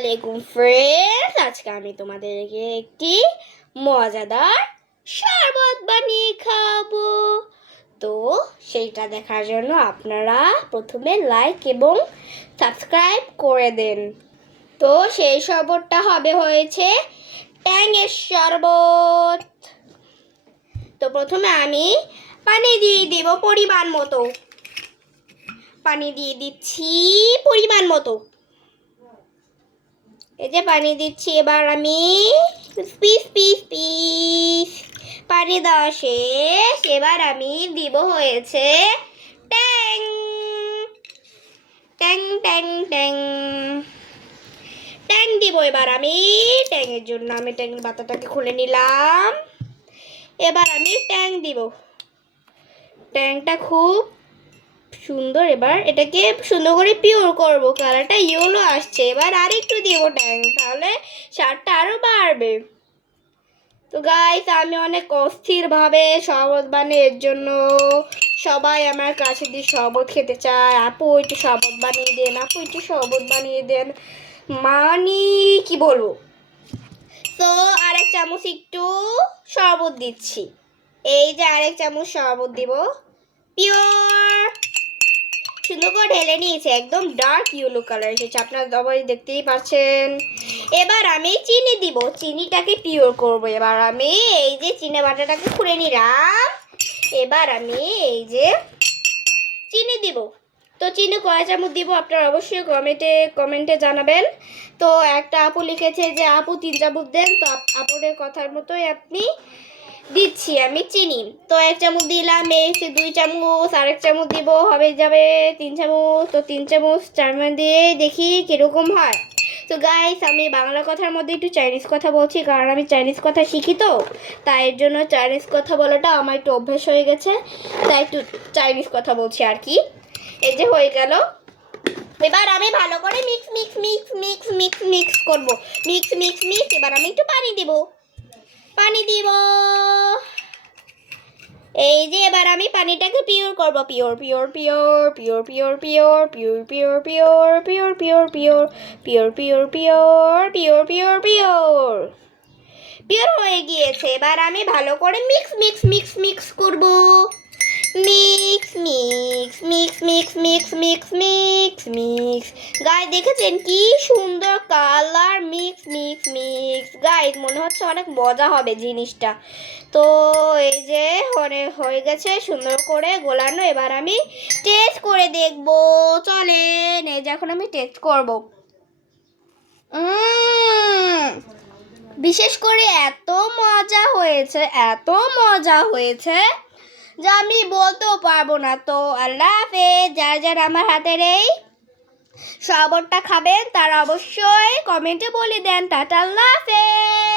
আলাইকুম ফ্রেন্ডস, আজকে আমি তোমাদেরকে একটি মজাদার শরবত বানিয়ে খাবো। তো সেইটা দেখার জন্য আপনারা প্রথমে লাইক এবং সাবস্ক্রাইব করে দেন। তো সেই শরবতটা হয়েছে ট্যাঙের শরবত। তো প্রথমে আমি পানি দিয়ে দেব পরিমাণ মতো। পানি দিয়ে দিচ্ছি পরিমাণ মতো। এই যে পানি দিচ্ছি, এবার আমি পিস পিস পিস পানি দেওয়া শেষ। এবার আমি দিব হয়েছে ট্যাং ট্যাং ট্যাং ট্যাং ট্যাং দিব। এবার আমি ট্যাংয়ের জন্য আমি ট্যাংয়ের পাতাটাকে খুলে নিলাম। এবার আমি ট্যাং দিব। ট্যাংটা খুব সুন্দর। এবার এটাকে সুন্দর করে পিওর করব। কালারটা ইয়েলো আসছে। এবার আর একটু দিব ট্যাং, তাহলে স্বাদটা আরো বাড়বে। তো গাইস, আমি অনেক অস্থিরভাবে শরবত বানিয়ে, এর জন্য সবাই আমার কাছে দিয়ে শরবত খেতে চায়। আপু একটু শরবত বানিয়ে দেন, আপু একটু শরবত বানিয়ে দেন। মানে কি বলবো। তো আরেক চামচ একটু শরবত দিচ্ছি। এই যে আরেক চামচ শরবত দিব, পিওর। সুন্দর করে ঢেলে নিয়েছে, একদম ডার্ক ইয়েলো কালার এসেছে, আপনারা সবাই দেখতেই পাচ্ছেন। এবার আমি চিনি দিব, চিনিটাকে পিওর করব। এবার আমি এই যে চিনি বাটাটাকে খুলে নিলাম। এবার আমি এই যে চিনি দিব। তো চিনি কয় চামচ দিব আপনারা অবশ্যই কমেন্টে জানাবেন। তো একটা আপু লিখেছে যে আপু 3 চামচ দেন। তো আপুরের কথার মতোই আপনি দিচ্ছি আমি চিনি। তো 1 চামচ দিলাম, এসে 2 চামচ, আরেক চামচ দিব, হবে যাবে 3 চামচ। তো 3 চামচ 4 দিয়ে দেখি কিরকম হয়। তো গাইস, আমি বাংলা কথার মধ্যে একটু চাইনিজ কথা বলছি, কারণ আমি চাইনিজ কথা শিখি। তো তাই এর জন্য চাইনিজ কথা বলাটা আমার একটু অভ্যাস হয়ে গেছে, তাই একটু চাইনিজ কথা বলছি আর কি। এই যে হয়ে গেল। এবার আমি ভালো করে mix mix mix mix mix mix করবো। Mix mix mix. এবার আমি একটু পানি দিব। এই যে এবার আমি পানিটাকে পিওর করব। Pure pure pure pure pure pure pure pure pure pure pure pure pure pure pure pure pure pure pure হয়ে গিয়েছে। এবার আমি ভালো করে মিক্স মিক্স মিক্স মিক্স করব। Mix mix mix mix mix mix mix mix. Guys, দেখেছেন কি সুন্দর colour? Mix mix mix. Guys, মনে হচ্ছে অনেক মজা হবে জিনিসটা। তো এই যে হয়ে গেছে সুন্দর করে গোলানো। এবার আমি টেস্ট করে দেখব। চলেন, এই যে এখন আমি টেস্ট করব। বিশেষ করে এত মজা হয়েছে, এত মজা হয়েছে যা আমি বলতেও পারবো না। তো আল্লাহ হাফেজ। যারা আমার হাতের এই শরবতটা খাবেন তারা অবশ্যই কমেন্টে বলে দেন। টাটা, আল্লাহ হাফেজ।